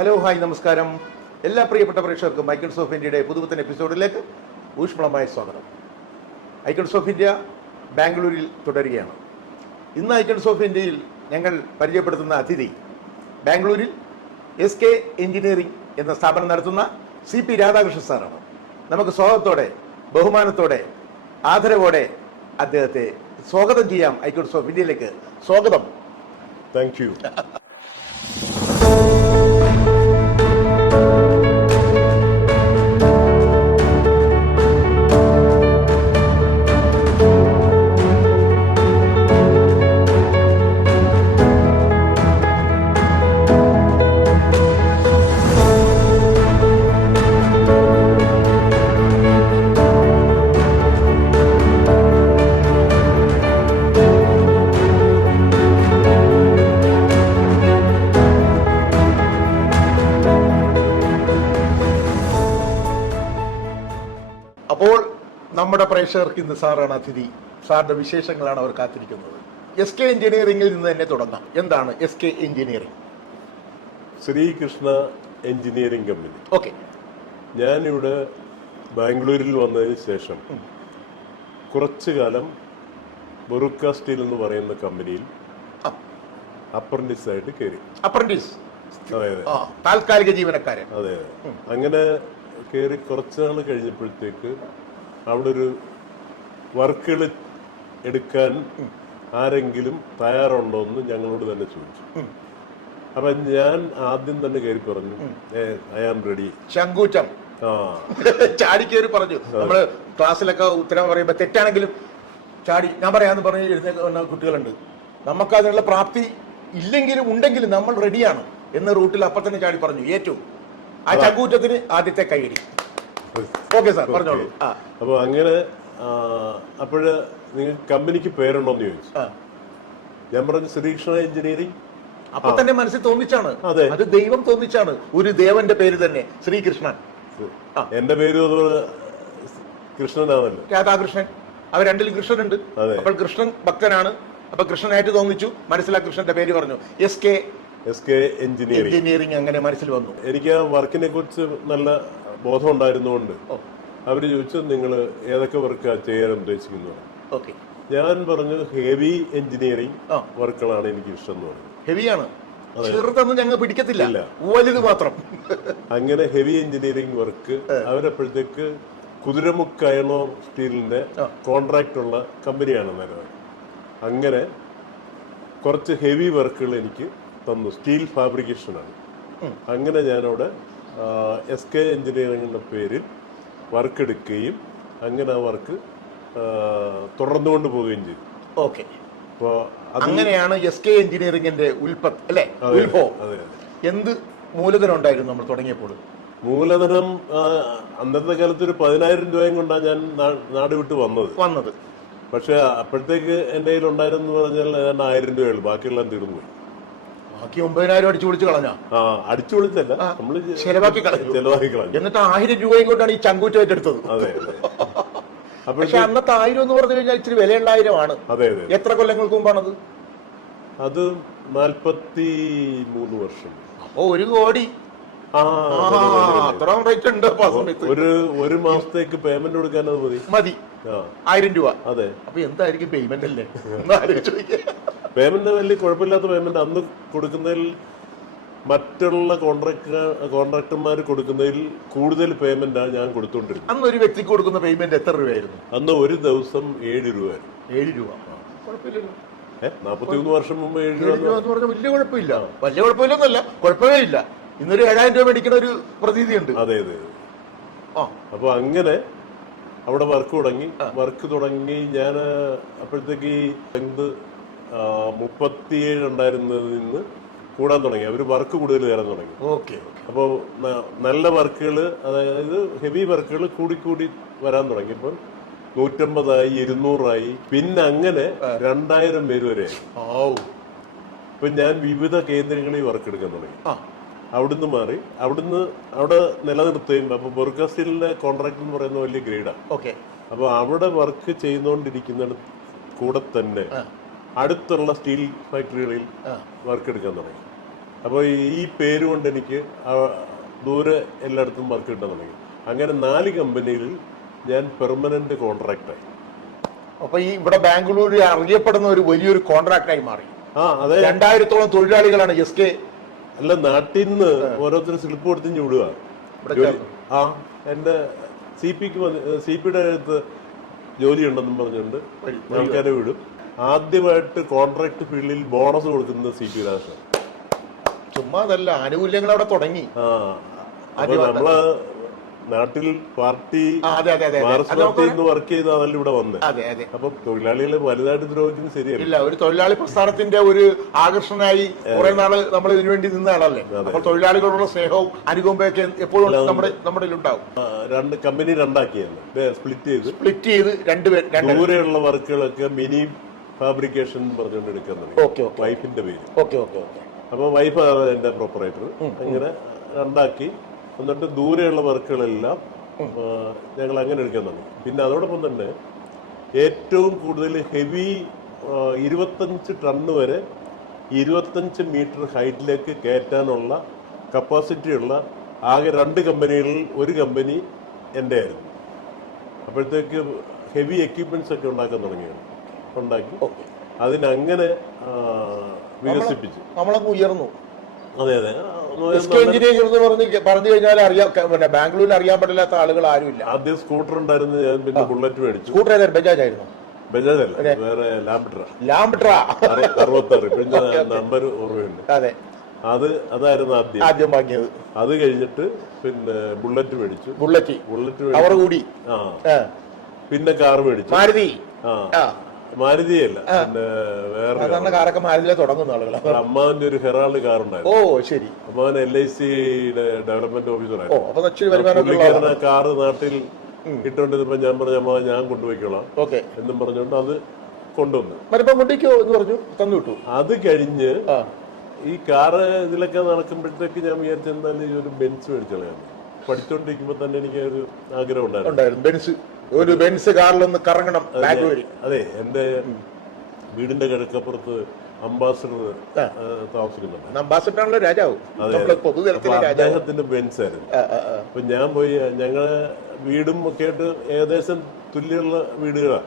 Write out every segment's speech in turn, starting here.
Hello hi നമസ്കാരം. എല്ലാ പ്രിയപ്പെട്ട പ്രേക്ഷകർക്കും ഐക്കൺസ് ഓഫ് ഇന്ത്യയുടെ പുതുപുത്തൻ എപ്പിസോഡിലേക്ക് ഊഷ്മളമായ സ്വാഗതം. ഐക്കൺസ് ഓഫ് ഇന്ത്യ ബാംഗ്ലൂരിൽ തുടരുകയാണ്. ഇന്ന് ഐക്കൺസ് ഓഫ് ഇന്ത്യയിൽ ഞങ്ങൾ പരിചയപ്പെടുത്തുന്ന അതിഥി ബാംഗ്ലൂരിൽ SK എഞ്ചിനീയറിംഗ് എന്ന സ്ഥാപനം നടത്തുന്ന CP രാധാകൃഷ്ണൻ സാറാണ്. നമുക്ക് സ്വാഗതത്തോടെ, ബഹുമാനത്തോടെ, ആദരവോടെ അദ്ദേഹത്തെ സ്വാഗതം ചെയ്യാം ഐക്കൺസ് ഓഫ് ഇന്ത്യയിലേക്ക്. സ്വാഗതം. Thank you. അപ്പോൾ നമ്മുടെ പ്രേക്ഷകർക്ക് ഇന്ന് സാറാണ് അതിഥി. സാറിന്റെ വിശേഷങ്ങളാണ് അവർ കാത്തിരിക്കുന്നത്. SK എഞ്ചിനീയറിംഗിൽ നിന്ന് തന്നെ തുടങ്ങാം. എന്താണ് SK engineering? Sreekrishna engineering company. Okay. ഞാനിവിടെ ബാംഗ്ലൂരിൽ വന്നതിന് ശേഷം കുറച്ചു കാലം ബൊറുക്ക സ്റ്റീൽ എന്ന് പറയുന്ന കമ്പനിയിൽ അപ്രന്റീസായിട്ട് കയറി. അപ്രന്റീസ്, അതായത് താൽക്കാലിക ജീവനക്കാരൻ. അതെ. അങ്ങനെ കയറി കുറച്ച് നാൾ കഴിഞ്ഞപ്പോഴത്തേക്ക് അവിടെ ഒരു വർക്കുകൾ എടുക്കാൻ ആരെങ്കിലും തയ്യാറുണ്ടോ എന്ന് ഞങ്ങളോട് തന്നെ ചോദിച്ചു. അപ്പൊ ഞാൻ ആദ്യം തന്നെ കയറി പറഞ്ഞു, ഐ ആം റെഡി. ശങ്കൂറ്റം ചാടി കയറി പറഞ്ഞു. നമ്മള് ക്ലാസ്സിലൊക്കെ ഉത്തരം പറയുമ്പോ തെറ്റാണെങ്കിലും ചാടി ഞാൻ പറയാന്ന് പറഞ്ഞ് എഴുതുന്ന കുട്ടികളുണ്ട്. നമുക്ക് അതിനുള്ള പ്രാപ്തി ഇല്ലെങ്കിലും ഉണ്ടെങ്കിലും നമ്മൾ റെഡിയാണ് എന്ന റൂട്ടിൽ അപ്പം തന്നെ ചാടി പറഞ്ഞു. ഏറ്റവും ആ ചങ്കൂറ്റത്തിന് ആദ്യത്തെ കൈയടി. ഓക്കെ സാർ, പറഞ്ഞോളൂ. അപ്പൊ അങ്ങനെ അപ്പോഴ് നിങ്ങൾ കമ്പനിക്ക് പേരുണ്ടോന്ന് ചോദിച്ചു. ഞാൻ പറഞ്ഞു ശ്രീകൃഷ്ണ എഞ്ചിനീയറിംഗ്. അപ്പൊ തന്നെ മനസ്സിൽ തോന്നിച്ചാണ്, അത് ദൈവം തോന്നിച്ചാണ്. ഒരു ദേവന്റെ പേര് തന്നെ ശ്രീകൃഷ്ണൻ. എന്റെ പേര് കൃഷ്ണനാണല്ലോ, രാധാകൃഷ്ണൻ. അവർ രണ്ടിലും കൃഷ്ണനുണ്ട്. അപ്പോൾ കൃഷ്ണൻ ഭക്തനാണ്. അപ്പൊ കൃഷ്ണനായിട്ട് തോന്നിച്ചു. മനസ്സിലാ കൃഷ്ണന്റെ പേര് പറഞ്ഞു. SK എഞ്ചിനീയറിംഗ് അങ്ങനെ മനസ്സിൽ വന്നു. എനിക്ക് ആ വർക്കിനെ കുറിച്ച് നല്ല ബോധം ഉണ്ടായിരുന്നുകൊണ്ട് അവര് ചോദിച്ചു, നിങ്ങൾ ഏതൊക്കെ വർക്കാ ചെയ്യാൻ ഉദ്ദേശിക്കുന്നത്? ഓക്കെ. ഞാൻ പറഞ്ഞു ഹെവി എഞ്ചിനീയറിംഗ് വർക്കുകളാണ് എനിക്ക് ഇഷ്ടം എന്ന് പറഞ്ഞു. ഹെവിയാണ്, ചെറുതൊന്നും ഞങ്ങൾ പിടിക്കത്തില്ല, വലുത് മാത്രം. അങ്ങനെ ഹെവി എഞ്ചിനീയറിംഗ് വർക്ക് അവരപ്പോഴത്തേക്ക് കുതിരമുക്ക് അയണോ സ്റ്റീലിന്റെ കോൺട്രാക്ട് ഉള്ള കമ്പനിയാണ് നിലവിൽ. അങ്ങനെ കുറച്ച് ഹെവി വർക്കുകൾ എനിക്ക് തന്നു. സ്റ്റീൽ ഫാബ്രിക്കേഷനാണ്. അങ്ങനെ ഞാനവിടെ SK എഞ്ചിനീയറിംഗിന്റെ പേരിൽ വർക്ക് എടുക്കുകയും അങ്ങനെ ആ വർക്ക് തുടർന്നുകൊണ്ട് പോവുകയും ചെയ്തു. ഓക്കെ. അപ്പോൾ അങ്ങനെയാണ് SK എഞ്ചിനീയറിംഗിന്റെ ഉത്ഭവം. എന്ത് മൂലധനം ഉണ്ടായിരുന്നു നമ്മൾ തുടങ്ങിയപ്പോൾ? മൂലധനം അന്നത്തെ കാലത്ത് ഒരു 10,000 രൂപയും കൊണ്ടാണ് ഞാൻ നാട് വിട്ട് വന്നത്. പക്ഷെ അപ്പോഴത്തേക്ക് എന്റെ കയ്യിൽ ഉണ്ടായിരുന്നു പറഞ്ഞാൽ ഏതാണ്ട് 1000 രൂപയുള്ളൂ. ബാക്കിയെല്ലാം തീർന്നു പോയി. ബാക്കി 9,000 അടിച്ചു പൊളിച്ച് കളഞ്ഞ? അടിച്ചു പൊളിച്ചല്ല, നമ്മള് ചെലവാക്കി കളഞ്ഞു. എന്നിട്ട് 1000 രൂപയും കൊണ്ടാണ് ഈ ചങ്കൂറ്റമായിട്ട് എടുത്തത്. അതെ. പക്ഷെ അന്നത്തെ 1000 എന്ന് പറഞ്ഞു കഴിഞ്ഞാൽ ഇച്ചിരി വിലയുള്ള 1000 ആണ്. അതെ. എത്ര കൊല്ലങ്ങൾക്ക് മുമ്പാണത്? അത് 43 വർഷം. അപ്പൊ 1 കോടി. അത്ര റേറ്റ് ഉണ്ട്. ഒരു മാസത്തേക്ക് പേയ്മെന്റ് കൊടുക്കാൻ അത് മതി. 1000 രൂപ. അതെ. അപ്പൊ എന്തായിരിക്കും പേയ്മെന്റ് അല്ലേ? പേയ്മെന്റ് വലിയ കുഴപ്പമില്ലാത്ത പേയ്മെന്റ് അന്ന് കൊടുക്കുന്നതിൽ മറ്റുള്ള കോൺട്രാക്ടർമാർ കൊടുക്കുന്നതിൽ കൂടുതൽ പേയ്മെന്റാണ് ഞാൻ കൊടുത്തോണ്ടിരുന്നത്. അന്ന് ഒരു വ്യക്തിക്ക് കൊടുക്കുന്ന പേയ്മെന്റ് എത്ര രൂപയായിരുന്നു? അന്ന് ഒരു ദിവസം 7 രൂപയായിരുന്നു. 7 രൂപ. കുഴപ്പമില്ലല്ലോ. 43 വർഷം മുമ്പ് 7 രൂപ എന്ന് പറഞ്ഞാൽ വലിയ കുഴപ്പമില്ല. വലിയ കുഴപ്പമില്ലെന്നല്ല, കുഴപ്പമേ ഇല്ല. ഇന്നൊരു 7,000 രൂപ മേടിക്കുന്ന ഒരു പ്രതീതിയുണ്ട്. അതെ. അപ്പൊ അങ്ങനെ അവിടെ വർക്ക് തുടങ്ങി ഞാൻ അപ്പോഴത്തേക്ക് 37 ഉണ്ടായിരുന്നതിൽ നിന്ന് കൂടാൻ തുടങ്ങി. അവര് വർക്ക് കൂടുതൽ തരാൻ തുടങ്ങി. അപ്പോൾ നല്ല വർക്കുകൾ, അതായത് ഹെവി വർക്കുകൾ കൂടി വരാൻ തുടങ്ങിയപ്പോൾ 150 200 പിന്നെ അങ്ങനെ 2000 പേര് വരെ. ഇപ്പൊ ഞാൻ വിവിധ കേന്ദ്രങ്ങളിൽ വർക്ക് എടുക്കാൻ തുടങ്ങി. അവിടുന്ന് മാറി അവിടെ നിലനിർത്തുകയും. അപ്പൊ ബൊറുക്ക സ്റ്റീലിന്റെ കോൺട്രാക്ട് എന്ന് പറയുന്ന വലിയ ഗ്രേഡാണ്. അപ്പൊ അവിടെ വർക്ക് ചെയ്തുകൊണ്ടിരിക്കുന്ന കൂടെ തന്നെ അടുത്തുള്ള സ്റ്റീൽ ഫാക്ടറികളിൽ വർക്ക് എടുക്കാൻ തുടങ്ങി. അപ്പോൾ ഈ പേര് കൊണ്ട് എനിക്ക് ദൂരെ എല്ലായിടത്തും വർക്ക് കിട്ടാൻ തുടങ്ങി. അങ്ങനെ 4 കമ്പനിയിൽ ഞാൻ പെർമനന്റ് കോൺട്രാക്റ്റായി. അപ്പൊ ഈ ഇവിടെ ബാംഗ്ലൂരിൽ അറിയപ്പെടുന്ന ഒരു വലിയൊരു കോൺട്രാക്റ്റായി മാറി. അതെ, 2000-ഓളം തൊഴിലാളികളാണ് SK. അല്ല, നാട്ടിൽ നിന്ന് ഓരോരുത്തർ സ്ലിപ്പ് കൊടുത്തിഞ്ഞ് വിടുക. എന്റെ CPയുടെ അടുത്ത് ജോലി ഉണ്ടെന്നും പറഞ്ഞുകൊണ്ട് ആൾക്കാരെ വിടും. ആദ്യമായിട്ട് കോൺട്രാക്ട് ഫീൽഡിൽ ബോണസ് കൊടുക്കുന്നത് CP രാജേഷ്. ചുമ്മാ അതല്ല, ആനുകൂല്യങ്ങൾ അവിടെ തുടങ്ങി. നമ്മള് നാട്ടിൽ പാർട്ടി വർക്ക് ചെയ്താണല്ലോ ഇവിടെ വന്നത്. അപ്പൊ തൊഴിലാളികളെ വലുതായിട്ട് ദ്രോഹിക്കുന്നത് ശരിയല്ല. ഒരു തൊഴിലാളി പ്രസ്ഥാനത്തിന്റെ ഒരു ആകർഷണനായി കുറെ നാള് നമ്മൾ ഇതിനു വേണ്ടി നിന്ന ആളല്ലേ. അപ്പോൾ തൊഴിലാളികളോടുള്ള സ്നേഹവും അനുകമ്പയൊക്കെ എപ്പോഴും നമ്മുടെ ഉണ്ടാവും. 2 കമ്പനി രണ്ടാക്കിയാണ്, സ്പ്ലിറ്റ് ചെയ്ത് ദൂരെയുള്ള വർക്കുകളൊക്കെ മിനി ഫാബ്രിക്കേഷൻ പറഞ്ഞുകൊണ്ട് എടുക്കുന്നത് വൈഫിന്റെ പേര്. അപ്പൊ വൈഫ് എന്റെ പ്രൊപ്പറേറ്റർ. അങ്ങനെ രണ്ടാക്കി. എന്നിട്ട് ദൂരെയുള്ള വർക്കുകളെല്ലാം ഞങ്ങൾ അങ്ങനെ എടുക്കാൻ തുടങ്ങി. പിന്നെ അതോടൊപ്പം തന്നെ ഏറ്റവും കൂടുതൽ ഹെവി 25 ടണ്ണ് വരെ 25 മീറ്റർ ഹൈറ്റിലേക്ക് കയറ്റാനുള്ള കപ്പാസിറ്റി ഉള്ള ആകെ 2 കമ്പനികളിൽ ഒരു കമ്പനി എൻ്റെ ആയിരുന്നു. അപ്പോഴത്തേക്ക് ഹെവി എക്യുപ്മെന്റ്സ് ഒക്കെ ഉണ്ടാക്കാൻ തുടങ്ങിയാണ്. ഉണ്ടാക്കി അതിനങ്ങനെ വികസിപ്പിച്ചു. നമ്മളൊക്കെ ഉയർന്നു. അതെ, പറഞ്ഞു കഴിഞ്ഞാൽ അറിയാം, പിന്നെ ബാംഗ്ലൂരിൽ അറിയാൻ പറ്റില്ലാത്ത ആളുകൾ ആരുമില്ല. ആദ്യം സ്കൂട്ടർ ഉണ്ടായിരുന്നു, ഞാൻ പിന്നെ ബുള്ളറ്റ് മേടിച്ചു. സ്കൂട്ടർ ഏതായിരുന്നു? ബജാജ് ആയിരുന്നു? ബജാജ് അല്ല, വേറെ ലാംബ്ട്ര 66. പിന്നെ നമ്പർ ഓർമ്മയുണ്ട്. അതെ, അതായിരുന്നു ആദ്യം വാങ്ങിയത്. അത് കഴിഞ്ഞിട്ട് പിന്നെ ബുള്ളറ്റ് മേടിച്ചു. അവർ കൂടി. പിന്നെ കാർ മേടിച്ചു. മാരുതിയല്ല, പിന്നെ വേറെ കാറൊക്കെ മാരുതിയിലെ തുടങ്ങുന്ന ആളുകളാണ്. അമ്മാവന്റെ ഒരു ഹെറാൾഡ് കാർ ഉണ്ടായിരുന്നു. ശരി. അമ്മാവൻ LIC ഡെവലപ്മെന്റ് ഓഫീസറായിരുന്നു. കാറ് നാട്ടിൽ ഇട്ടുകൊണ്ടിരുന്നപ്പോ ഞാൻ പറഞ്ഞ അമ്മാവൻ ഞാൻ കൊണ്ടുപോയിക്കോളാം എന്നും പറഞ്ഞുകൊണ്ട് അത് കൊണ്ടുവന്നു. അത് കഴിഞ്ഞ് ഈ കാറ് ഇതിലൊക്കെ നടക്കുമ്പോഴത്തേക്ക് ഞാൻ വിചാരിച്ച എന്തായാലും ഒരു ബെൻസ് മേടിച്ചോളാം. പഠിച്ചോണ്ടിരിക്കുമ്പോ തന്നെ എനിക്ക് ഒരു ആഗ്രഹം ഉണ്ടായിരുന്നു, ഒരു ബെൻസ് കാറിലൊന്ന് കറങ്ങണം. അതെ, എന്റെ വീടിന്റെ കിഴക്കപ്പുറത്ത് അംബാസഡർ താമസിക്കുന്നുണ്ട്. അംബാസഡറാണല്ലോ രാജാവ്. അദ്ദേഹത്തിന്റെ ബെൻസ് ആയിരുന്നു. അപ്പൊ ഞാൻ പോയി, ഞങ്ങളെ വീടും ഒക്കെ ആയിട്ട് ഏകദേശം തുല്യമുള്ള വീടുകളാണ്.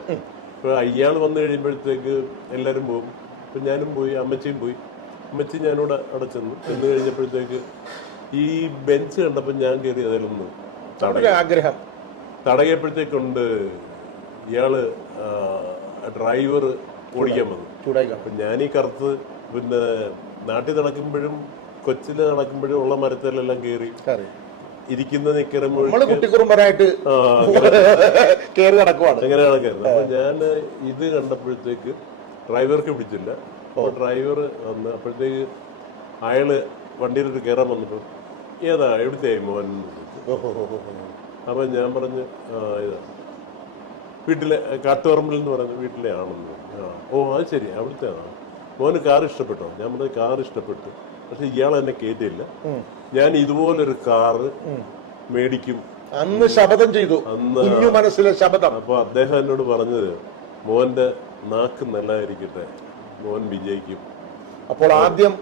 അപ്പൊ അയാൾ വന്നു കഴിയുമ്പോഴത്തേക്ക് എല്ലാരും പോകും. അപ്പൊ ഞാനും പോയി, അമ്മച്ചിയും പോയി. അമ്മച്ചി ഞാനിവിടെ അവിടെ ചെന്നു കഴിഞ്ഞപ്പോഴത്തേക്ക് ഈ ബെഞ്ച് കണ്ടപ്പോൾ ഞാൻ കയറി അതിലൊന്ന് ആഗ്രഹം തടയപ്പോഴത്തേക്കുണ്ട് ഇയാള് ഡ്രൈവർ ഓടിക്കാൻ വന്നു. അപ്പൊ ഞാനീ കറുത്ത് പിന്നെ നാട്ടിൽ നടക്കുമ്പോഴും കൊച്ചില് നടക്കുമ്പോഴും ഉള്ള മരത്തിലെല്ലാം കയറി ഇരിക്കുന്ന നിൽക്കുമ്പോഴായിട്ട് എങ്ങനെ നടക്കായിരുന്നു. അപ്പൊ ഞാൻ ഇത് കണ്ടപ്പോഴത്തേക്ക് ഡ്രൈവർക്ക് പിടിച്ചില്ല. അപ്പൊ ഡ്രൈവർ വന്ന് അപ്പോഴത്തേക്ക് അയാള് വണ്ടിയിലിട്ട് കയറാൻ വന്നപ്പോ ഏതാ എവിടുത്തെ മോൻ? അപ്പൊ ഞാൻ പറഞ്ഞു ഇതാ വീട്ടിലെ കാട്ടുപറമ്പിൽ എന്ന് പറയുന്ന വീട്ടിലെ ആണെന്ന്. അത് ശരി, അവിടുത്തെ മോന് കാർ ഇഷ്ടപ്പെട്ടോ? ഞാൻ പറഞ്ഞു കാർ ഇഷ്ടപ്പെട്ടു, പക്ഷെ ഇയാൾ എന്നെ കേറ്റില്ല. ഞാൻ ഇതുപോലൊരു കാറ് മേടിക്കും അന്ന് ശപഥം ചെയ്തു, അന്ന് മനസ്സിലെ ശപഥം. അപ്പൊ അദ്ദേഹം എന്നോട് പറഞ്ഞത്, മോന്റെ നാക്ക് നല്ലതായിരിക്കട്ടെ, മോൻ വിജയിക്കും. അപ്പോൾ ആദ്യം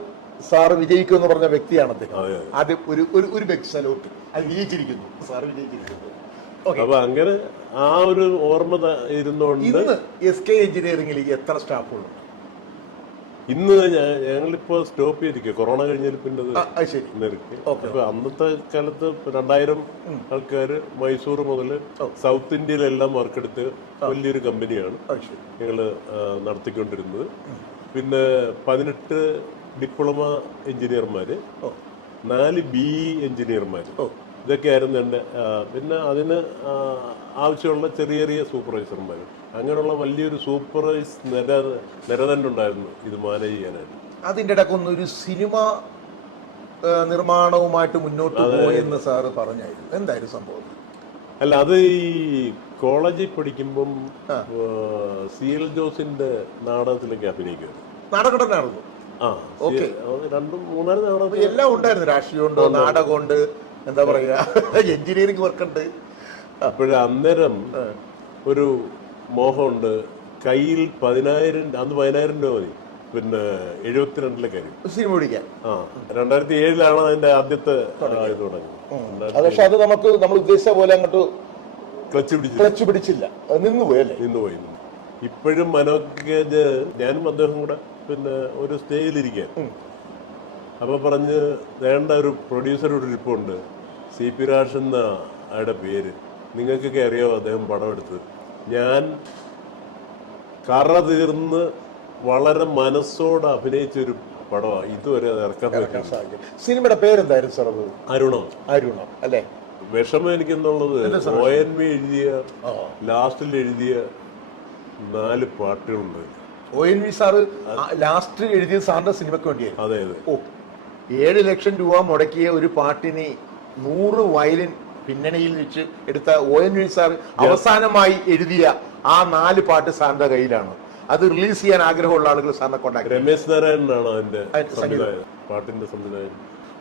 സാറ് വിജയിക്കും എന്ന് പറഞ്ഞ വ്യക്തിയാണ് അദ്ദേഹം. ആദ്യം ഒരു വ്യക്തി സലോട്ട്, അത് വിജയിച്ചിരിക്കുന്നു, സാറ് വിജയിച്ചിരിക്കുന്നു. അപ്പൊ അങ്ങനെ ആ ഒരു ഓർമ്മ ഇരുന്നോണ്ട്. ഇന്ന് SK എഞ്ചിനീയറിംഗിൽ എത്ര സ്റ്റാഫുണ്ട്? ഇന്ന് ഞങ്ങളിപ്പോ സ്റ്റോപ്പ് ചെയ്തിരിക്കുക, കൊറോണ കഴിഞ്ഞാൽ പിന്നെ നിർത്തി. അപ്പൊ അന്നത്തെ കാലത്ത് 2000 ആൾക്കാര് മൈസൂർ മുതൽ സൗത്ത് ഇന്ത്യയിലെല്ലാം വർക്കെടുത്ത് വലിയൊരു കമ്പനിയാണ് ഞങ്ങള് നടത്തിക്കൊണ്ടിരുന്നത്. പിന്നെ 18 ഡിപ്ലോമ എഞ്ചിനീയർമാര്, 4 BE എഞ്ചിനീയർമാര്, ഇതൊക്കെയായിരുന്നു എൻ്റെ. പിന്നെ അതിന് ആവശ്യമുള്ള ചെറിയ ചെറിയ സൂപ്പർവൈസർമാർ, അങ്ങനെയുള്ള വലിയൊരു സൂപ്പർവൈസ് നിര തന്നെ ഉണ്ടായിരുന്നു ഇത് മാനേജ് ചെയ്യാനായിട്ട്. അതിൻ്റെ ഇടയ്ക്കൊന്നും ഒരു സിനിമ നിർമ്മാണവുമായിട്ട് മുന്നോട്ട് പോയെന്ന് സാറ് പറഞ്ഞായിരുന്നു, എന്തായിരുന്നു സംഭവം? അല്ല, അത് ഈ കോളേജിൽ പഠിക്കുമ്പം CL ജോസിന്റെ നാടകത്തിലേക്ക് അഭിനയിക്കുമായിരുന്നു. നാടകടനായിരുന്നു. 2-3 നാടകം എല്ലാം ഉണ്ടായിരുന്നു. രാഷ്ട്രീയമുണ്ട്, നാടകമുണ്ട്, എന്താ പറയുക, എഞ്ചിനീയറിംഗ് വർക്കുണ്ട്. അന്നേരം ഒരു മോഹമുണ്ട്, കയ്യിൽ 10,000, അന്ന് 10,000 രൂപ മതി, പിന്നെ 72-ലെ കാര്യം. സിനിമ പിടിക്കാൻ 2007 അതിന്റെ ആദ്യത്തെ ഇത് തുടങ്ങി. പക്ഷെ അത് നമ്മൾ ഉദ്ദേശിച്ച പോലെ അങ്ങോട്ട് ക്ലച്ച് പിടിച്ചില്ല, നിന്നുപോയി അല്ലേ? നിന്നുപോയി. ഇപ്പോഴും മനോജ് ഞാനും അദ്ദേഹം കൂടെ പിന്നെ ഒരു സ്റ്റേജിലിരിക്കാൻ, അപ്പൊ പറഞ്ഞ് വേണ്ട ഒരു പ്രൊഡ്യൂസറോട് ഇരിപ്പുണ്ട്, CP രാജ് എന്ന അയാളുടെ പേര്, നിങ്ങൾക്കൊക്കെ അറിയാമോ അദ്ദേഹം പടം എടുത്തത്? ഞാൻ കറ തീർന്ന് വളരെ മനസ്സോടെ അഭിനയിച്ചൊരു പടമാണ്, ഇതുവരെ അത് ഇറക്കാൻ പറ്റും. സിനിമയുടെ പേരെന്തായിരുന്നു സാർ? അരുണം അല്ലേ? വിഷമം എനിക്കെന്നുള്ളത് ONV എഴുതിയ ലാസ്റ്റിൽ എഴുതിയ 4 പാട്ടുകളുണ്ട്. ONV സാറ് ലാസ്റ്റ് എഴുതിയ സാറിന്റെ സിനിമയ്ക്ക് വേണ്ടിയായിരുന്നു. അതെ അതെ. 7 ലക്ഷം രൂപ മുടക്കിയ ഒരു പാട്ടിന് 100 വയലിൻ പിന്നണിയിൽ വെച്ച് എടുത്ത ONV സാർ അവസാനമായി എഴുതിയ ആ 4 പാട്ട് സാറിന്റെ കയ്യിലാണ്. അത് റിലീസ് ചെയ്യാൻ ആഗ്രഹമുള്ള ആളുകൾ സാറിനെ കോൺടാക്ട്. രമേശ് നാരായണനാണ് അതിന്റെ പാട്ടിന്റെ സംവിധായകൻ.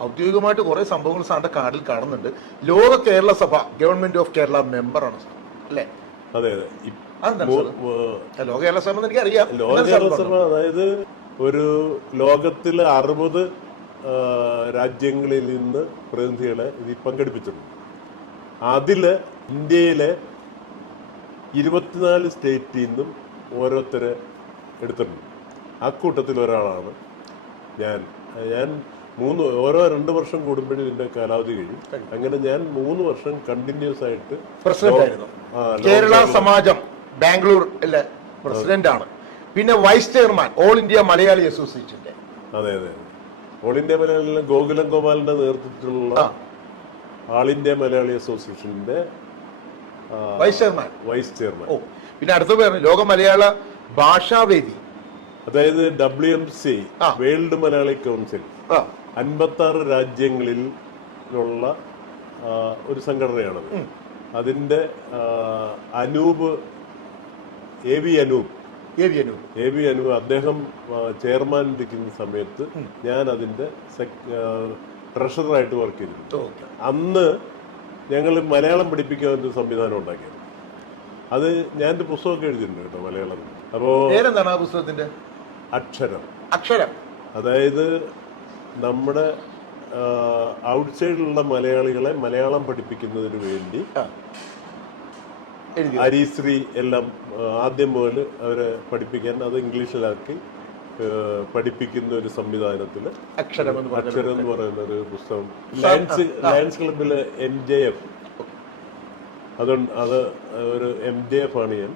ഔദ്യോഗികമായിട്ട് കുറെ സംഭവങ്ങൾ സാറിന്റെ കാർഡിൽ കാണുന്നുണ്ട്. ലോക കേരള സഭ ഗവൺമെന്റ് ഓഫ് കേരള മെമ്പറാണ് സാർ, അല്ലേ? അതെ അതെ. ലോക കേരള സഭ എനിക്ക് അറിയാം. ലോക കേരള സഭ അതായത് ഒരു ലോകത്തിലെ 60 രാജ്യങ്ങളിൽ നിന്ന് പ്രതിനിധികളെ ഇതിൽ പങ്കെടുപ്പിച്ചിട്ടുണ്ട്. അതില് ഇന്ത്യയിലെ 24 സ്റ്റേറ്റിൽ നിന്നും ഓരോരുത്തരെ എടുത്തിട്ടുണ്ട്. അക്കൂട്ടത്തിൽ ഒരാളാണ് ഞാൻ. ഓരോ 2 വർഷം കൂടുമ്പോഴും ഇതിന്റെ കാലാവധി കഴിയും. അങ്ങനെ ഞാൻ 3 വർഷം കണ്ടിന്യൂസ് ആയിട്ട് പ്രസിഡന്റ് ആയിരുന്നു. കേരള സമാജം ബാംഗ്ലൂർ പ്രസിഡന്റ് ആണ്. പിന്നെ vice chairman all India Malayali അസോസിയേഷന്റെ. അതെ അതെ. ഓൾ ഇന്ത്യ മലയാളി ഗോകുലം ഗോപാലിന്റെ നേതൃത്വത്തിലുള്ള ആൾ ഇന്ത്യ മലയാളി അസോസിയേഷന്റെ വൈസ് ചെയർമാൻ. പിന്നെ അടുത്ത പേര് ലോക മലയാള ഭാഷാവേദി, അതായത് WMC വേൾഡ് മലയാളി കൗൺസിൽ. 56 രാജ്യങ്ങളിലുള്ള ഒരു സംഘടനയാണത്. അതിന്റെ അനൂപ് അദ്ദേഹം ചെയർമാൻ ഇരിക്കുന്ന സമയത്ത് ഞാൻ അതിന്റെ ട്രഷററായിട്ട് വർക്ക് ചെയ്തിരുന്നു. അന്ന് ഞങ്ങൾ മലയാളം പഠിപ്പിക്കാൻ ഒരു സംവിധാനം ഉണ്ടാക്കിയത്. അത് ഞാൻ ഒരു പുസ്തകമൊക്കെ എഴുതിയിട്ടുണ്ട് കേട്ടോ മലയാളം. അപ്പോ പേരെന്താണ് ആ പുസ്തകത്തിന്റെ? അക്ഷരം. അതായത് നമ്മുടെ ഔട്ട്സൈഡിലുള്ള മലയാളികളെ മലയാളം പഠിപ്പിക്കുന്നതിന് വേണ്ടി ഹരിശ്രീ എല്ലാം ആദ്യം മുതൽ അവരെ പഠിപ്പിക്കാൻ അത് ഇംഗ്ലീഷിലാക്കി പഠിപ്പിക്കുന്ന ഒരു സംവിധാനത്തില് അക്ഷരം എന്ന് പറയുന്ന ഒരു പുസ്തകം ലയൺസ് ക്ലബിലെ MJF, അത് ഒരു MJF ആണ് ഞാൻ.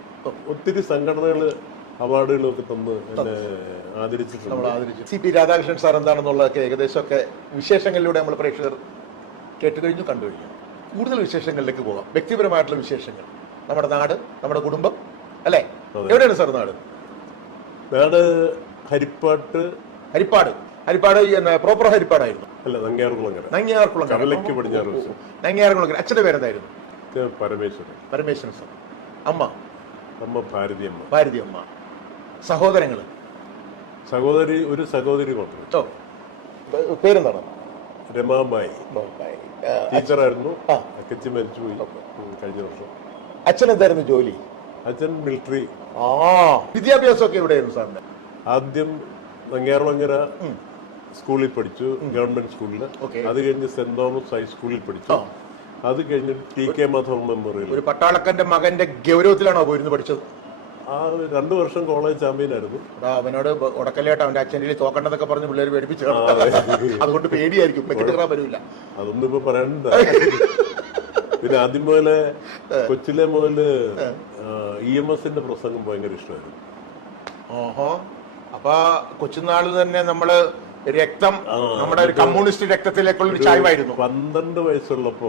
ഒത്തിരി സംഘടനകള് അവാർഡുകളൊക്കെ തന്ന് എന്നെ ആദരിച്ചിട്ടുണ്ട്. CP രാധാകൃഷ്ണൻ സാർ എന്താണെന്നുള്ളതൊക്കെ ഏകദേശമൊക്കെ വിശേഷങ്ങളിലൂടെ നമ്മൾ പ്രേക്ഷകർ കേട്ടുകഴിഞ്ഞു, കണ്ടുകഴിഞ്ഞു. കൂടുതൽ വിശേഷങ്ങളിലേക്ക് പോകാം. വ്യക്തിപരമായിട്ടുള്ള വിശേഷങ്ങൾ, നമ്മുടെ നാട്, നമ്മുടെ കുടുംബം, അല്ലേ? എവിടെയാണ് സാർ നാട്? ഹരിപ്പാട് പ്രോപ്പർ ഹരിപ്പാടായിരുന്നു? അല്ല, നങ്ങ്യാർകുളങ്ങര. നങ്ങ്യാർകുളങ്ങര. അച്ഛന്റെ പേരെന്തായിരുന്നു? പരമേശ്വരൻ സാർ. അമ്മ ഭാരതി അമ്മ. സഹോദരങ്ങള്? ഒരു സഹോദരി മാത്രം. പേരെന്താണ്? രമാബായി. ടീച്ചറായിരുന്നു. അക്കച്ചി മരിച്ചുപോയി കഴിഞ്ഞ വർഷം. അച്ഛൻ എന്തായിരുന്നു ജോലി? അച്ഛൻ മിലിറ്ററി. വിദ്യാഭ്യാസമൊക്കെ എവിടെയായിരുന്നു സാറിന്റെ? ആദ്യം നങ്ങ്യാർകുളങ്ങര സ്കൂളിൽ പഠിച്ചു, ഗവൺമെന്റ് സ്കൂളിൽ. അത് കഴിഞ്ഞ് സെന്റ് തോമസ് ഹൈസ്കൂളിൽ പഠിച്ചു. അത് കഴിഞ്ഞിട്ട് TK മാധവൻ മെമ്മോറിയൽ. ഒരു പട്ടാളക്കാരന്റെ മകന്റെ ഗൗരവത്തിലാണോ പോയിരുന്നു പഠിച്ചത്? 2 വർഷം കോളേജ് ചാമ്പ്യനായിരുന്നു. അവനോട് ഉടക്കല്ലേട്ട് അവന്റെ അച്ഛനിൽ തോക്കണ്ടെന്നൊക്കെ പറഞ്ഞ് പിള്ളേർ പേടിപ്പിച്ചു. അതുകൊണ്ട് പേടിയായിരിക്കും, വരില്ല. അതൊന്നും ഇപ്പൊ പറയണ്ട. പിന്നെ ആദ്യം മുതലേ കൊച്ചിലെ മുതല് EMSന്റെ പ്രസംഗം ഭയങ്കര ഇഷ്ടമായിരുന്നു. അപ്പൊ കൊച്ചുനാള് തന്നെ നമ്മള് രക്തം നമ്മുടെ ഒരു കമ്മ്യൂണിസ്റ്റ് രക്തത്തിലേക്കുള്ള ഒരു ചായ്വായിരുന്നു. 12 വയസ്സുള്ളപ്പോ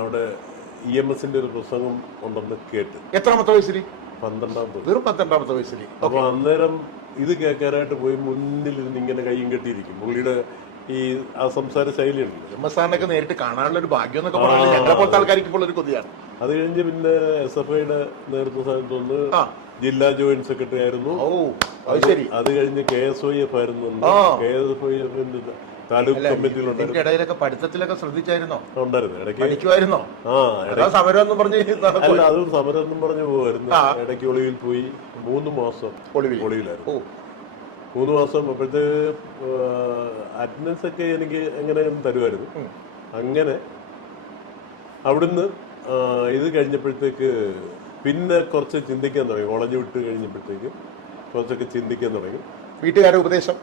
അവിടെ EMSന്റെ ഒരു പ്രസംഗം ഉണ്ടെന്ന് കേട്ട്. എത്രാമത്തെ വയസ്സിൽ? 12ാമത്തെ. വെറും 12ാമത്തെ വയസ്സിൽ. അപ്പൊ അന്നേരം ഇത് കേൾക്കാനായിട്ട് പോയി മുന്നിൽ ഇരുന്ന് ഇങ്ങനെ കൈയും കെട്ടിയിരിക്കും. പുള്ളിയുടെ ഈ ആ സംസാര ശൈലിയുണ്ട്. MS സാറിനൊക്കെ നേരിട്ട് കാണാനുള്ള ഒരു ഭാഗ്യം എന്നൊക്കെ പറഞ്ഞാൽ ഞങ്ങളെ പോലത്തെ ആൾക്കാർക്ക് ഇപ്പോൾ ഒരു കൊതിയാണ്. അത് കഴിഞ്ഞ് പിന്നെ SFIയുടെ നേതൃത്വ സ്ഥാനത്ത് വന്ന് ജില്ലാ ജോയിന്റ് സെക്രട്ടറി ആയിരുന്നു. അത് കഴിഞ്ഞ് KSYF ആയിരുന്നു. KSYF താലൂക്ക് കമ്മിറ്റിയിലുണ്ടായിരുന്നു. ഇതിന്റെ ഇടയിലൊക്കെ പഠിത്തത്തിലൊക്കെ ശ്രദ്ധിച്ചായിരുന്നോ? ഉണ്ടായിരുന്നു ഇടയ്ക്ക്. പഠിക്കുമായിരുന്നോ? സമരം എന്നും പറഞ്ഞ് അല്ല, അതും സമരം എന്നും പറഞ്ഞു പോവായിരുന്നു. ഇടയ്ക്ക് ഒളിവിൽ പോയി 3 മാസം ഒളിവിലായിരുന്നു. 3 മാസം അപ്പോഴത്തെ അറ്റൻഡൻസ് ഒക്കെ എനിക്ക് എങ്ങനെയും തരുമായിരുന്നു. അങ്ങനെ അവിടുന്ന് ഇത് കഴിഞ്ഞപ്പോഴത്തേക്ക് പിന്നെ കുറച്ച് ചിന്തിക്കാൻ തുടങ്ങി. കോളേജ് വിട്ട് കഴിഞ്ഞപ്പോഴത്തേക്ക് കുറച്ചൊക്കെ ചിന്തിക്കാൻ തുടങ്ങി. വീട്ടുകാരുടെ ഉപദേശം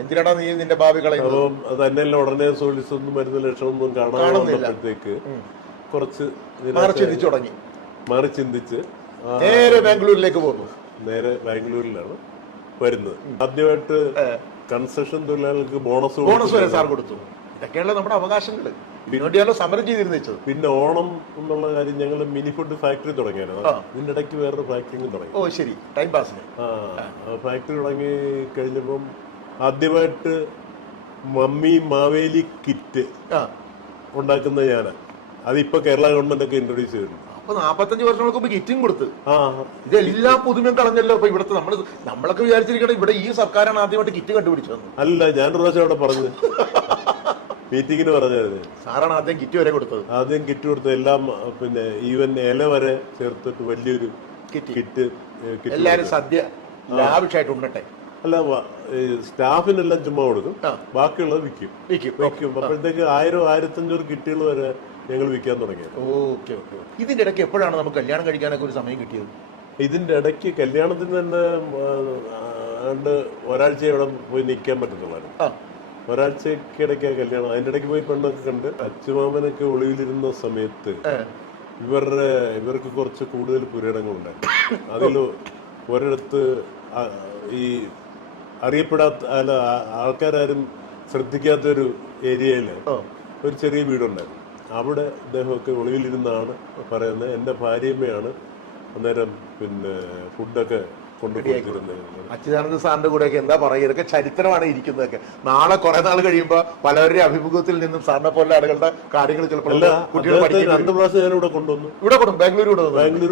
എന്തിനാടാ നീ നിന്റെ ഭാവി കളയുന്നത്? അപ്പം തന്നെയല്ല ഉടനെ സോളിസൊന്നും മരുന്ന് ലക്ഷണമൊന്നും കാണാറുമ്പോഴത്തേക്ക് കുറച്ച് മാറി ചിന്തിച്ച് നേരെ ബാംഗ്ലൂരിലേക്ക് പോകുന്നു. നേരെ ബാംഗ്ലൂരിലാണ് വരുന്നത്. ആദ്യമായിട്ട് കൺസ്ട്രക്ഷൻ തൊഴിലാളികൾക്ക് ബോണസ് വരെ സാർ കൊടുത്തു. ഇതൊക്കെയുള്ള നമ്മുടെ അവകാശങ്ങൾ. പിന്നീട് സമരം ചെയ്തിരുന്നത്. പിന്നെ ഓണം എന്നുള്ള കാര്യം ഞങ്ങൾ മിനി ഫുഡ് ഫാക്ടറി തുടങ്ങിയായിരുന്നു. ഇതിന്റെ ഇടയ്ക്ക് വേറൊരു ഫാക്ടറിയും തുടങ്ങി. ഓ ശരി, ടൈം പാസിന്. ഫാക്ടറി തുടങ്ങി കഴിഞ്ഞപ്പം ആദ്യമായിട്ട് മമ്മി മാവേലി കിറ്റ് ഉണ്ടാക്കുന്ന ഞാനാണ്. അതിപ്പോ കേരള ഗവൺമെന്റ് ഒക്കെ ഇൻട്രൊഡ്യൂസ് ചെയ്തിട്ടുണ്ട്. അപ്പൊ 45 വർഷങ്ങൾക്ക് മുമ്പ് കിറ്റും കൊടുത്ത് ഇതെല്ലാം പുതുമയും കളഞ്ഞല്ലോ. അപ്പൊ ഇവിടുത്തെ നമ്മളൊക്കെ വിചാരിച്ചിരിക്കട്ടെ ഇവിടെ ഈ സർക്കാരാണ് ആദ്യമായിട്ട് കിറ്റ് കണ്ടുപിടിച്ചത്. അല്ല, ഞാനൊരു പ്രാവശ്യം അവിടെ പറഞ്ഞു, മീറ്റിങ്ങിന് പറഞ്ഞത് സാറാണ് ആദ്യം കിറ്റ് വരെ കൊടുത്തത്. ആദ്യം കിറ്റ് കൊടുത്തത് എല്ലാം, പിന്നെ ഈവൻ ഇല വരെ ചേർത്തിട്ട് വലിയൊരു കിറ്റ്. എല്ലാരും സദ്യ ലാവിഷായിട്ട് ഉണ്ടട്ടെ. അല്ല, സ്റ്റാഫിനെല്ലാം ചുമ്മാ കൊടുക്കും, ബാക്കിയുള്ളത് വിൽക്കും. അപ്പോഴത്തേക്ക് 1000-1500 കിറ്റുകൾ വരെ ഞങ്ങൾ വിൽക്കാൻ തുടങ്ങി. Okay okay. ഇതിന്റെ ഇടയ്ക്ക് എപ്പോഴാണ് നമുക്ക് കല്യാണം കഴിക്കാനൊക്കെ ഒരു സമയം കിട്ടിയത്? ഇതിന്റെ ഇടയ്ക്ക് കല്യാണത്തിന് തന്നെ ഒരാഴ്ച ഇവിടെ പോയി നിൽക്കാൻ പറ്റത്തുള്ളായിരുന്നു. ഒരാഴ്ചക്കിടയ്ക്ക് കല്യാണം. അതിന്റെ ഇടയ്ക്ക് പോയി പെണ്ണൊക്കെ കണ്ട് അച്ചുമാമനൊക്കെ ഒളിവിലിരുന്ന സമയത്ത് ഇവർക്ക് കുറച്ച് കൂടുതൽ പുരയിടങ്ങളുണ്ടായിരുന്നു. അതിൽ ഒരിടത്ത് ഈ അറിയപ്പെടാത്ത ആൾക്കാരും ശ്രദ്ധിക്കാത്തൊരു ഏരിയയിൽ ഒരു ചെറിയ വീടുണ്ടായിരുന്നു. അവിടെ അദ്ദേഹമൊക്കെ ഒളിവിലിരുന്നാണ് പറയുന്നത്. എൻ്റെ ഭാര്യമ്മയാണ് അന്നേരം പിന്നെ ഫുഡൊക്കെ കൊണ്ടുപോയിരുന്നത്. അച്യുതാനന്ദ സാറിന്റെ കൂടെയൊക്കെ എന്താ പറയുക, ഇതൊക്കെ ചരിത്രമാണ് ഇരിക്കുന്നതൊക്കെ. നാളെ കുറെ നാൾ കഴിയുമ്പോൾ പലവരുടെ അഭിമുഖത്തിൽ നിന്നും സാറിനെ പോലെ ആളുകളുടെ കാര്യങ്ങൾ ചിലപ്പോൾ 2 പ്രാവശ്യം ഞാൻ ഇവിടെ കൊണ്ടുവന്നു. ബാംഗ്ലൂർ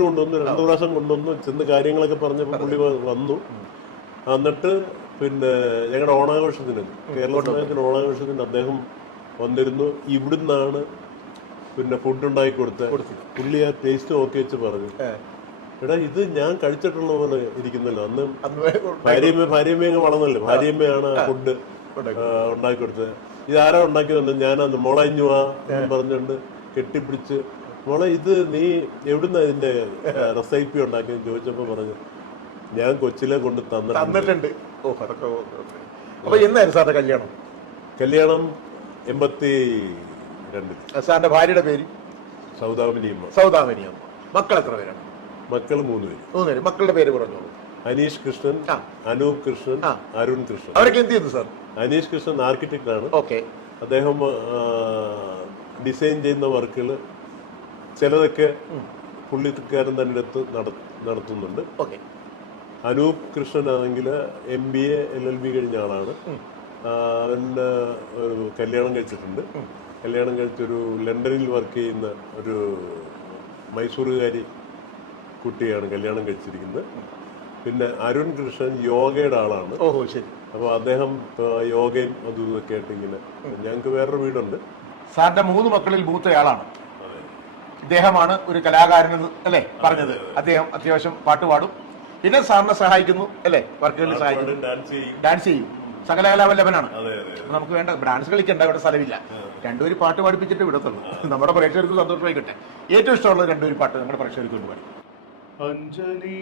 കൊണ്ടുവന്നു 2 പ്രാവശ്യം കൊണ്ടുവന്നു. ചെന്ന് കാര്യങ്ങളൊക്കെ പറഞ്ഞപ്പോൾ പുള്ളി വന്നു. എന്നിട്ട് പിന്നെ ഞങ്ങളുടെ ഓണാഘോഷത്തിന്, കേരള സമയത്തിന് ഓണാഘോഷത്തിന് അദ്ദേഹം വന്നിരുന്നു. ഇവിടുന്നാണ് പിന്നെ ഫുഡ് ഉണ്ടാക്കി കൊടുത്തത്. പുള്ളി ആ ടേസ്റ്റ് നോക്കി വെച്ച് പറഞ്ഞു, എടാ ഇത് ഞാൻ കഴിച്ചിട്ടുള്ള പോലെ ഇരിക്കുന്നല്ലോ. അന്ന് ഭാര്യമ്മ വളർന്നല്ലോ. ഭാര്യമ്മയാണ് ഫുഡ് ഉണ്ടാക്കി കൊടുത്തത്. ഇതാരാ ഉണ്ടാക്കിയത്? ഞാനന്ന് മോളഞ്ഞു പറഞ്ഞുകൊണ്ട് കെട്ടിപ്പിടിച്ച്, മോളെ ഇത് നീ എവിടുന്ന ഇതിന്റെ റെസിപ്പി ഉണ്ടാക്കിയെന്ന് ചോദിച്ചപ്പോ പറഞ്ഞു, ഞാൻ കൊച്ചിലെ കൊണ്ട് തന്നിട്ടുണ്ട്. അപ്പൊ എന്നായിരുന്നു സാറിന്റെ കല്യാണം? കല്യാണം 82. സാറിന്റെ ഭാര്യയുടെ പേര്? സൗദാമിനിയമ്മ. മക്കൾ എത്ര പേരാണ്? മക്കൾ 3 പേര്. മക്കളുടെ പേര് പറഞ്ഞോളൂ. അനീഷ് കൃഷ്ണൻ, അനൂപ് കൃഷ്ണൻ, അരുൺ കൃഷ്ണൻ. അവരൊക്കെ എന്ത് ചെയ്യുന്നു സാർ? അനീഷ് കൃഷ്ണൻ ആർക്കിടെക്ട് ആണ്. ഓക്കെ. അദ്ദേഹം ഡിസൈൻ ചെയ്യുന്ന വർക്കുകൾ ചിലതൊക്കെ പുള്ളിക്കാരൻ തന്നെ എടുത്ത് നടത്തുന്നുണ്ട്. ഓക്കെ. അനൂപ് കൃഷ്ണൻ ആണെങ്കിൽ MBA LLB കഴിഞ്ഞ ആളാണ്. അവന് ഒരു കല്യാണം കഴിച്ചിട്ടുണ്ട്. കല്യാണം കഴിച്ചൊരു ലണ്ടനിൽ വർക്ക് ചെയ്യുന്ന ഒരു മൈസൂറുകാരി കുട്ടിയാണ് കല്യാണം കഴിച്ചിരിക്കുന്നത്. പിന്നെ അരുൺ കൃഷ്ണൻ യോഗയുടെ ആളാണ്. ഓഹോ ശരി. അപ്പോൾ അദ്ദേഹം യോഗയും അതും ഇതൊക്കെ ആയിട്ട് ഇങ്ങനെ. ഞങ്ങൾക്ക് വേറൊരു വീടുണ്ട്. സാറിന്റെ 3 മക്കളിൽ മൂത്തയാളാണ് ഇദ്ദേഹമാണ്. ഒരു കലാകാരൻ അല്ലേ പറഞ്ഞത്? അദ്ദേഹം അത്യാവശ്യം പാട്ട് പാടും, പിന്നെ സാറിനെ സഹായിക്കുന്നു അല്ലേ? വർക്കുകളിൽ സഹായിക്കുന്നു, ഡാൻസ് ചെയ്യും. സകലകലാവല്ലഭനാണ്. നമുക്ക് വേണ്ട ഡാൻസ് കളിക്കണ്ട, ഇവിടെ സ്ഥലമില്ല. 2 പേര് പാട്ട് പഠിപ്പിച്ചിട്ട് വിടത്തുള്ളൂ. നമ്മുടെ പ്രേക്ഷകർക്ക് സന്തോഷമായി കിട്ടെ. ഏറ്റവും ഇഷ്ടമുള്ള 2 പേര് പാട്ട് നമ്മുടെ പ്രേക്ഷകർക്ക് കൊണ്ട് പാടി. അഞ്ജലി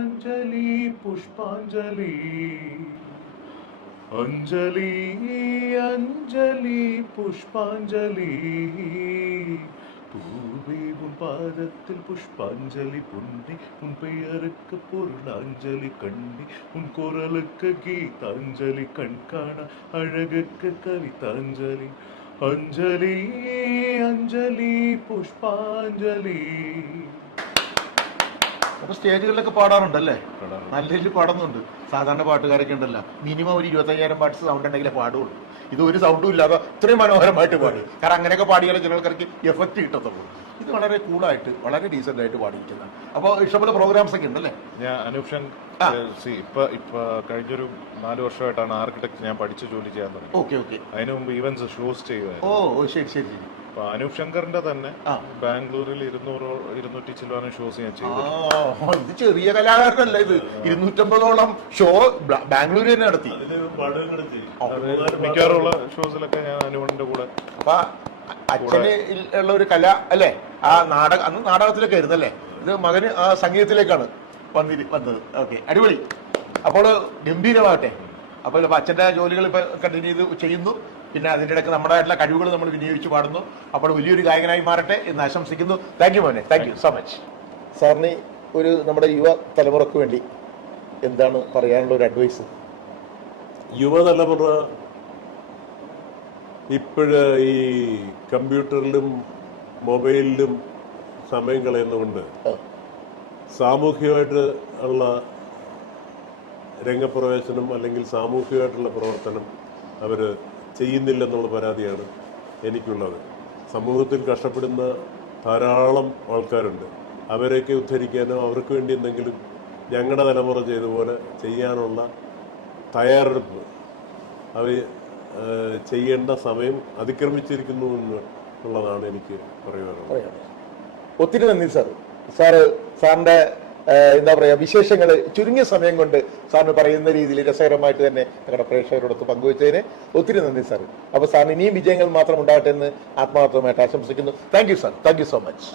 അഞ്ജലി പുഷ്പാഞ്ജലി, അഞ്ജലി അഞ്ജലി പുഷ്പാഞ്ജലി, பூவே உன் பாதத்தில் புஷ்பாஞ்சலி பொன்னி, உன் பெயருக்கு பொருளாஞ்சலி கண்ணி, உன் குரலுக்கு கீதாஞ்சலி, கண்காண அழகுக்கு கவிதாஞ்சலி, அஞ்சலி அஞ்சலி പുഷ്പാഞ്ജലി. അപ്പൊ സ്റ്റേജുകളിലൊക്കെ പാടാറുണ്ടല്ലേ? നല്ല രീതിയിൽ പാടുന്നുണ്ട്. സാധാരണ പാട്ടുകാരൊക്കെ ഉണ്ടല്ലോ, മിനിമം ഒരു 25,000 പാട്ട് സൗണ്ട് ഉണ്ടെങ്കിലേ പാടുള്ളൂ. ഇത് ഒരു സൗണ്ടും ഇല്ലാതെ ഇത്രയും മനോഹരമായിട്ട് പാടി. കാരണം അങ്ങനെയൊക്കെ പാടിയാലും ചില ആൾക്കാർക്ക് എഫക്റ്റ് കിട്ടത്തുള്ളൂ. ഇത് വളരെ കൂളായിട്ട് വളരെ ഡീസൻ്റ് ആയിട്ട് പാടിയിരിക്കുന്നതാണ്. അപ്പോൾ ഇഷ്ടംപോലെ പ്രോഗ്രാംസ് ഒക്കെ ഉണ്ടല്ലേ? ഞാൻ അനൂപ് ഇപ്പൊ കഴിഞ്ഞൊരു 4 വർഷമായിട്ടാണ് ആർക്കിടെക്ട് ഞാൻ പഠിച്ച് ജോലി ചെയ്യാൻ തുടങ്ങി. Okay okay. അതിനു മുമ്പ് ഈവൻസ് ഷോസ് ചെയ്യുമായിരുന്നു. ഓ ശരി ശരി ശരി. അപ്പൊ അനൂപ് ശങ്കറിന്റെ തന്നെ ബാംഗ്ലൂരിൽ 200-200 ചില്ലുവാനും ഷോസ് ഞാൻ ചെയ്തു. ഇത് ചെറിയ കലാകാരനല്ല, ഇത് 250ഓളം ഷോ ബാംഗ്ലൂർ തന്നെ നടത്തി. മിക്കവാറുള്ള ഷോസിലൊക്കെ ഞാൻ അനുവിന്റെ കൂടെ. അപ്പൊ അച്ഛന് ഉള്ള ഒരു കല അല്ലേ, ആ അന്ന് നാടകത്തിലൊക്കെ ആയിരുന്നല്ലേ, ഇത് മകന് ആ സംഗീതത്തിലേക്കാണ് വന്നത്. ഓക്കെ, അടിപൊളി. അപ്പോൾ ഗംഭീരമാകട്ടെ. അപ്പോൾ അച്ഛൻ്റെ ജോലികൾ ഇപ്പോൾ കണ്ടിന്യൂ ചെയ്ത് ചെയ്യുന്നു, പിന്നെ അതിൻ്റെ ഇടയ്ക്ക് നമ്മുടേതായിട്ടുള്ള കഴിവുകൾ നമ്മൾ വിനിയോഗിച്ച് പാടുന്നു. അപ്പോൾ വലിയൊരു ഗായകനായി മാറട്ടെ എന്ന് ആശംസിക്കുന്നു. താങ്ക് യു മോനെ, താങ്ക് യു സോ മച്ച്. സാറിന് ഒരു നമ്മുടെ യുവ തലമുറക്ക് വേണ്ടി എന്താണ് പറയാനുള്ള ഒരു അഡ്വൈസ്? യുവതലമുറ ഇപ്പോഴ് ഈ കമ്പ്യൂട്ടറിലും മൊബൈലിലും സമയം കളയുന്നതുകൊണ്ട് സാമൂഹികമായിട്ട് ഉള്ള രംഗപ്രവേശനം അല്ലെങ്കിൽ സാമൂഹികമായിട്ടുള്ള പ്രവർത്തനം അവർ ചെയ്യുന്നില്ലെന്നുള്ള പരാതിയാണ് എനിക്കുള്ളത്. സമൂഹത്തിൽ കഷ്ടപ്പെടുന്ന ധാരാളം ആൾക്കാരുണ്ട്. അവരെയൊക്കെ ഉദ്ധരിക്കാനോ അവർക്ക് വേണ്ടി എന്തെങ്കിലും ഞങ്ങളുടെ തലമുറ ചെയ്ത പോലെ ചെയ്യാനുള്ള തയ്യാറെടുപ്പ് അവർ ചെയ്യേണ്ട സമയം അതിക്രമിച്ചിരിക്കുന്നു എന്നുള്ളതാണ് എനിക്ക് പറയുവാനുള്ളത്. ഒത്തിരി നന്ദി സാർ. സാറിന്റെ എന്താ പറയുക, വിശേഷങ്ങൾ ചുരുങ്ങിയ സമയം കൊണ്ട് സാറിന് പറയുന്ന രീതിയിൽ രസകരമായിട്ട് തന്നെ ഞങ്ങളുടെ പ്രേക്ഷകരോടൊത്ത് പങ്കുവച്ചതിന് ഒത്തിരി നന്ദി സാർ. അപ്പോൾ സാറിന് ഇനിയും വിജയങ്ങൾ മാത്രം ഉണ്ടാകട്ടെ എന്ന് ആത്മാർത്ഥമായിട്ട് ആശംസിക്കുന്നു. Thank you sir, thank you so much.